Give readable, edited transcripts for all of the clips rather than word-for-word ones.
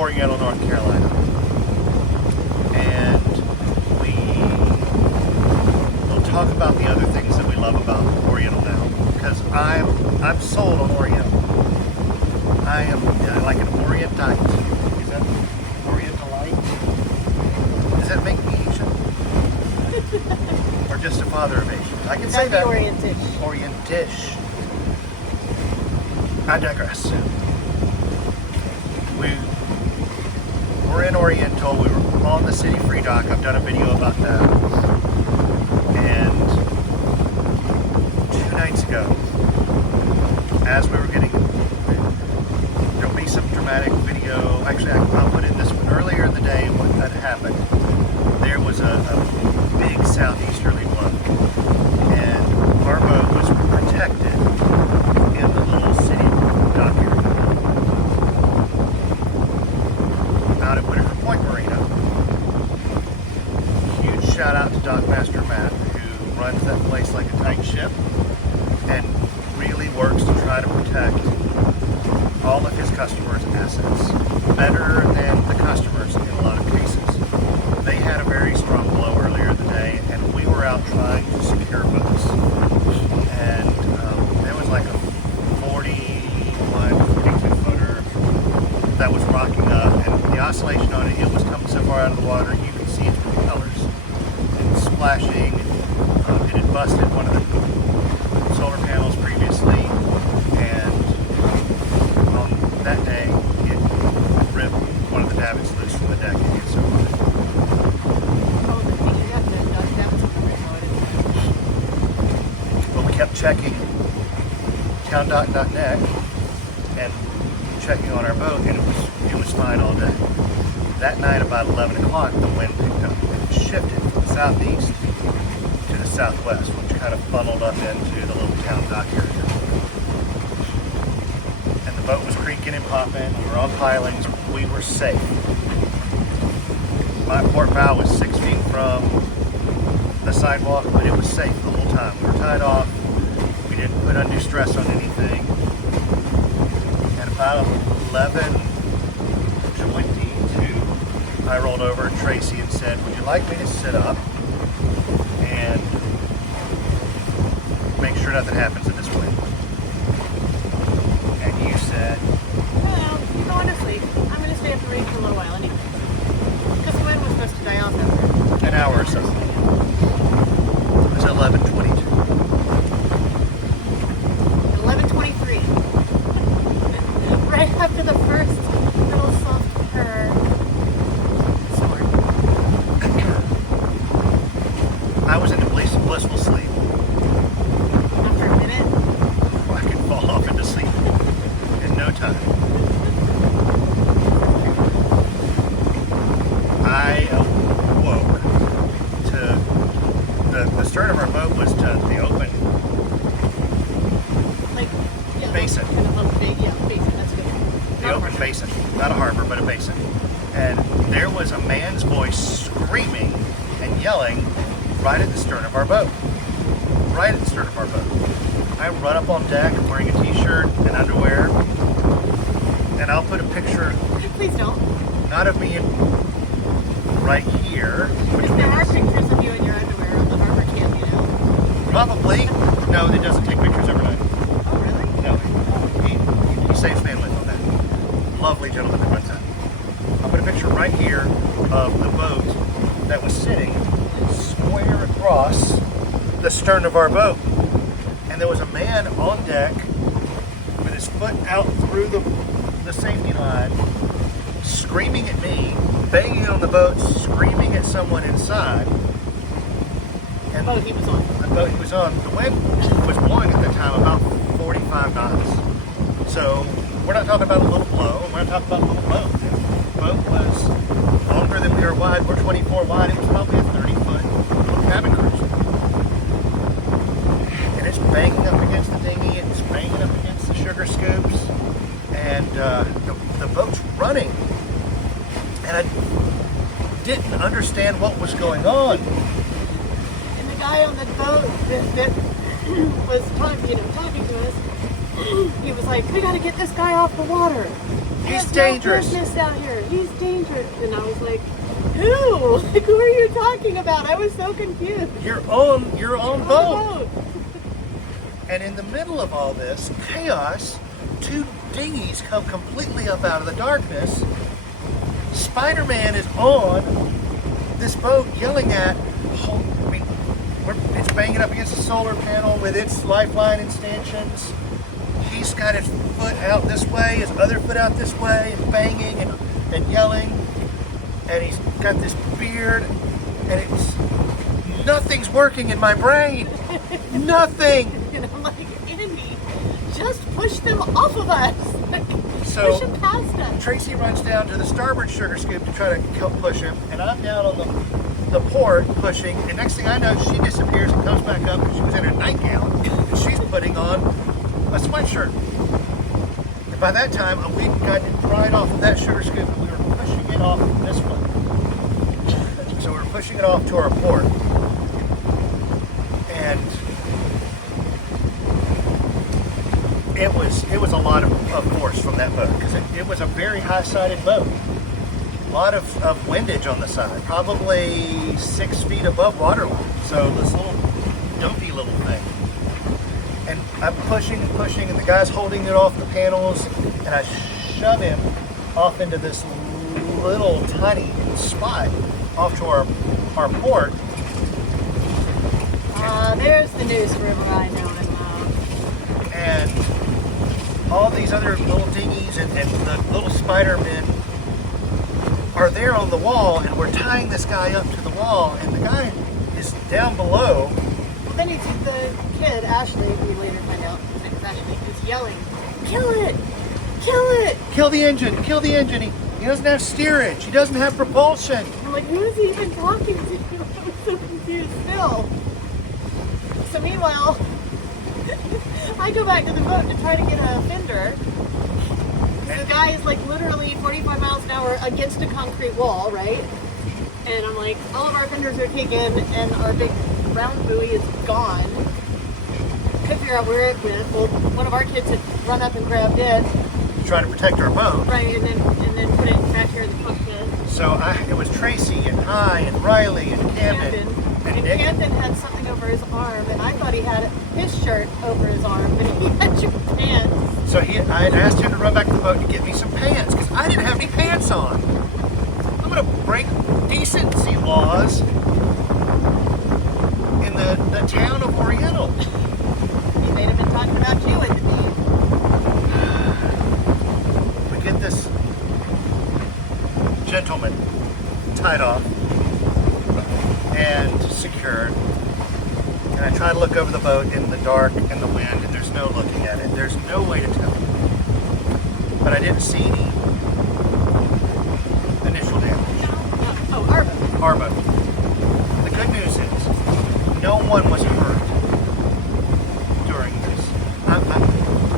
Oriental, North Carolina. And we will talk about the other things that we love about Oriental now. Because I'm sold on Oriental. I am like an Orientite. Is that Orientalite? Does that make me Asian? Or just a father of Asian? I can say that. Orientish. Orientish. I digress. We're in Oriental. We were on the City Free Dock. I've done a video about that. And 2 nights ago, as we were getting, there'll be some dramatic video. Actually, I'll put in this one. Earlier in the day, what had happened, there was a big southeasterly blow. And our boat was protected in the little city dock area. Out at Whitaker Point Marina. Huge shout out to Dockmaster Matt, who runs that place like a tight ship and really works to try to protect all of his customers' assets better than the customers in a lot of cases. They had a very strong blow earlier in the day, and we were out trying to secure boats. And there was like a 41, 42 footer that was rocking up, and the oscillation on it was coming so far out of the water, you could see its propellers. It was splashing. It had busted one of the solar panels previously, and on that day, it ripped one of the davits loose from the deck and hit somebody. But we kept checking towndock.net and checking on our boat, and it was fine all day. That night, about 11 o'clock, the wind picked up and it shifted from the southeast to the southwest, which kind of funneled up into the little town dock area. And the boat was creaking and popping. We were on pilings. We were safe. My port bow was 6 feet from the sidewalk, but it was safe the whole time. We were tied off. We didn't put undue stress on anything. And about 11:22, I rolled over to Tracy and said, "Would you like me to sit up and make sure nothing happens in this wind?" And you said, "Well, honestly, I'm going to stay up the rig for a little while anyway. Because the wind was supposed to die off after an hour or so." It was 11:22. 11:23. Right after the first little soft purr. I was in a blissful sleep. After a minute? I could fall off into sleep in no time. I awoke to the stern of our boat was to the open basin. Kind of a big, basin, that's good. The open basin. Not a harbor, but a basin. And there was a man's voice screaming and yelling right at the stern of our boat. Right at the stern of our boat. I run up on deck, I'm wearing a t-shirt and underwear, and I'll put a picture. Please don't. Not of me right here. If there are pictures of you in your underwear on the harbor camp, you know. Probably. No, it doesn't take pictures overnight. Oh, really? No. He saves bandwidth on that. Lovely gentleman that runs that. I'll put a picture right here of the boat that was sitting square across the stern of our boat. And there was a man on deck with his foot out through the safety line, screaming at me, banging on the boat, screaming at someone inside. And the boat he was on. The boat he was on. The wind was blowing at that time about 45 knots. So we're not talking about a little blow. We're not talking about a little boat. The boat was longer than we were wide. We're 24 wide. It was probably a 30-foot little cabin cruiser. And it's banging up against the dinghy. It's banging up against the sugar scoops. And the boat's running. And I didn't understand what was going on. And the guy on the boat that was talking to us, he was like, "We gotta get this guy off the water. He's There's dangerous. No business out here. He's dangerous." And I was like, "Who? Like, who are you talking about?" I was so confused. Your own boat. Oh, And in the middle of all this chaos, two dinghies come completely up out of the darkness. Spider-Man is on this boat yelling at, it's banging up against the solar panel with its lifeline and stanchions. He's got his foot out this way, his other foot out this way, and banging and yelling. And he's got this beard, and nothing's working in my brain. Nothing. and I'm like, "Andy, just push them off of us. Like, So- push them past us." Tracy runs down to the starboard sugar scoop to try to push him, and I'm down on the port pushing, and next thing I know, she disappears and comes back up because she was in her nightgown, and she's putting on a sweatshirt. And by that time, we'd gotten right off of that sugar scoop, and we were pushing it off this one. So we were pushing it off to our port. And it was a lot of force from that boat, because it was a very high-sided boat. A lot of windage on the side, probably 6 feet above waterline. So this little dumpy little thing. And I'm pushing and pushing, and the guy's holding it off the panels, and I shove him off into this little tiny spot off to our port. There's the Neuse River I know and love. And all these other little dinghies and the little Spider-Men are there on the wall, and we're tying this guy up to the wall, and the guy is down below. Then the kid, Ashley, we later find out his name is Ashley, is yelling, "Kill it! Kill it!" Kill the engine, kill the engine. He doesn't have steerage, he doesn't have propulsion. I'm like, who is he even talking to? I was so confused still. So meanwhile, I go back to the boat to try to get a fender. The guy is like literally 45 miles an hour against a concrete wall, right? And I'm like, all of our fenders are taken and our big round buoy is gone. Couldn't figure out where it went. Well, one of our kids had run up and grabbed it. Trying to protect our boat. Right, and then put it back here in the cockpit. So it was Tracy and Hy and Riley and Camden. And Nick. Camden had something over his arm, and I thought he had his shirt over his arm, but he had your pants. So I had asked him to run back to the boat to get me some pants, because I didn't have any pants on. I'm going to break decency laws in the town of Oriental. He may have been talking about you at the time. We get this gentleman tied off and secured. And I try to look over the boat in the dark and the wind, and there's no looking at it. There's no way to tell. But I didn't see any initial damage. Oh, our boat. Our boat. The good news is, no one was hurt during this.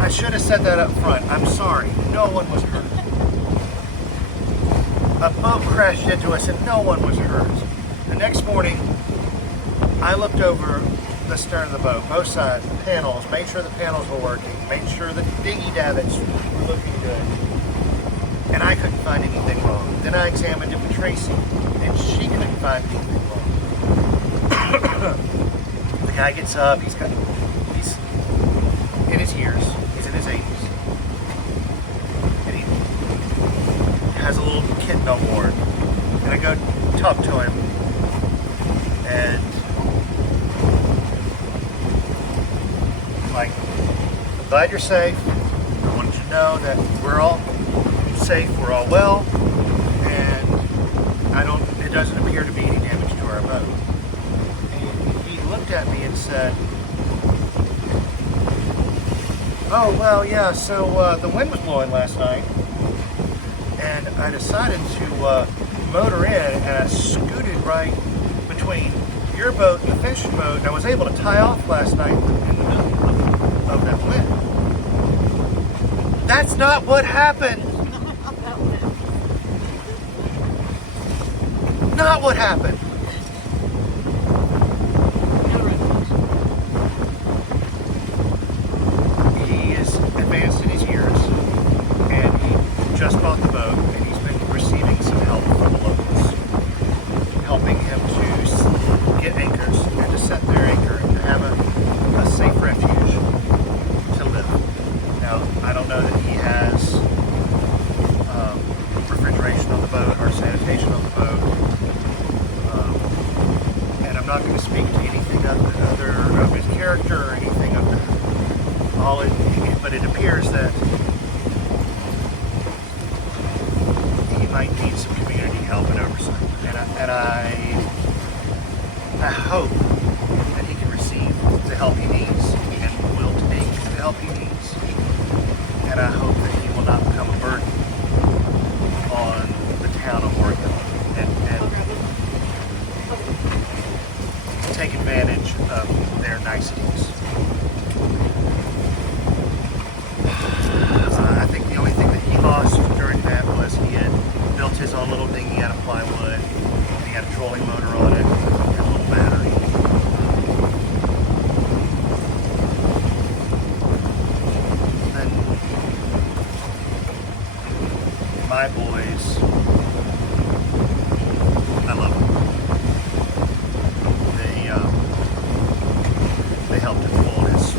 I should have said that up front. I'm sorry. No one was hurt. A boat crashed into us and no one was hurt. The next morning, I looked over the stern of the boat, both sides, the panels, made sure the panels were working, made sure the dinghy davits were looking good. And I couldn't find anything wrong. Then I examined it with Tracy, and she couldn't find anything wrong. The guy gets up, he's in his years, he's in his 80s. And he has a little kitten on board. And I go talk to him, and like, I'm glad you're safe. I wanted you to know that we're all safe, we're all well, and it doesn't appear to be any damage to our boat. And he looked at me and said, "Oh, well, yeah, so the wind was blowing last night, and I decided to motor in, and I scooted right between your boat and the fishing boat, and I was able to tie off last night in the middle of that wind." That's not what happened. Not what happened. He is I hope that he can receive the help he needs and will take the help he needs. And I hope that he will not become a burden on the town of Oregon and take advantage of their niceties. I think the only thing that he lost during that was he had built his own little dinghy out of plywood. He had a trolling motor on it and a little battery. Then my boys, I love them. They helped him pull his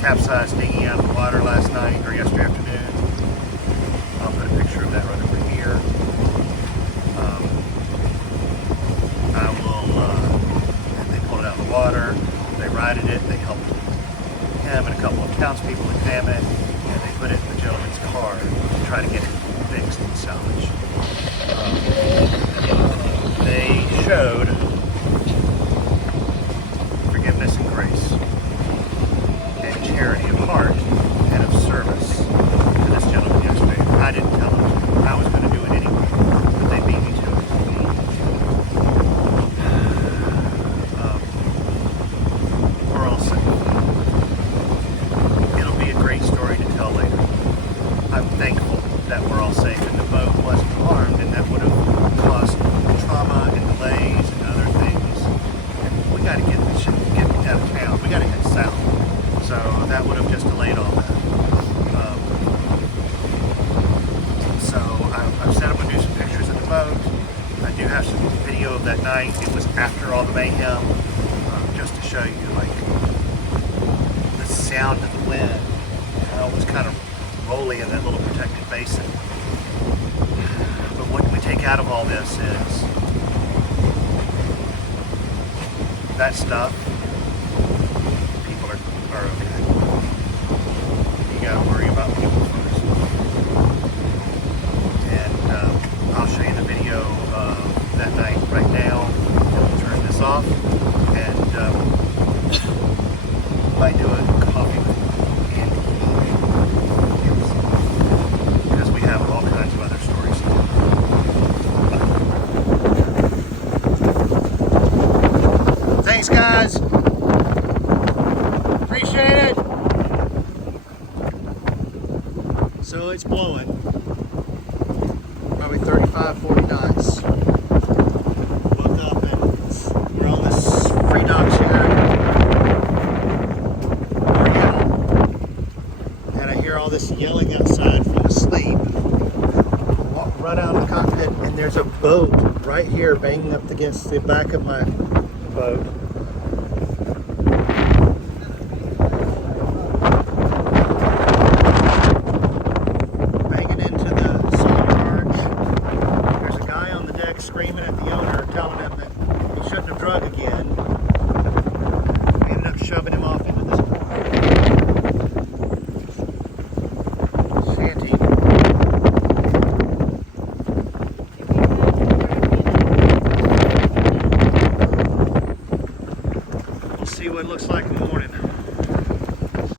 capsized dinghy out of the water last night or yesterday afternoon. I'll put a picture of that right over here. And they pulled it out of the water. They righted it. They helped him and a couple of townspeople examine it, and they put it in the gentleman's car to try to get it fixed and salvaged. They showed forgiveness and grace and charity of heart and of service to this gentleman yesterday. I didn't tell him I was going to do it anyway, but they beat me to it. We're all safe. It'll be a great story to tell later. I'm thankful that we're all safe and the boat wasn't harmed, and that would have caused trauma and delays and other things. And we got to get this shit, get out of town. We got to head south. So that would have just delayed all that. So I've said I'm going to do some pictures of the boat. I do have some video of that night. It was after all the mayhem, just to show you like the sound of the wind. It was kind of rolly in that little protected basin. But what we take out of all this is that stuff. People are okay. You got to worry about people first. And I'll show you the video that night right now. I'll turn this off and might do a coffee with Andy. Because we have all kinds of other stories. Thanks, guys. Appreciate it. So it's blowing. Probably 35, 40 knots. Woke up and we're on this free docks here in Oregon. And I hear all this yelling outside from asleep. Run out of the cockpit and there's a boat right here banging up against the back of my boat. Banging into the sail barge. There's a guy on the deck screaming at the owner, telling him that he shouldn't have drug again. We ended up shoving him off into this shanty. See what it looks like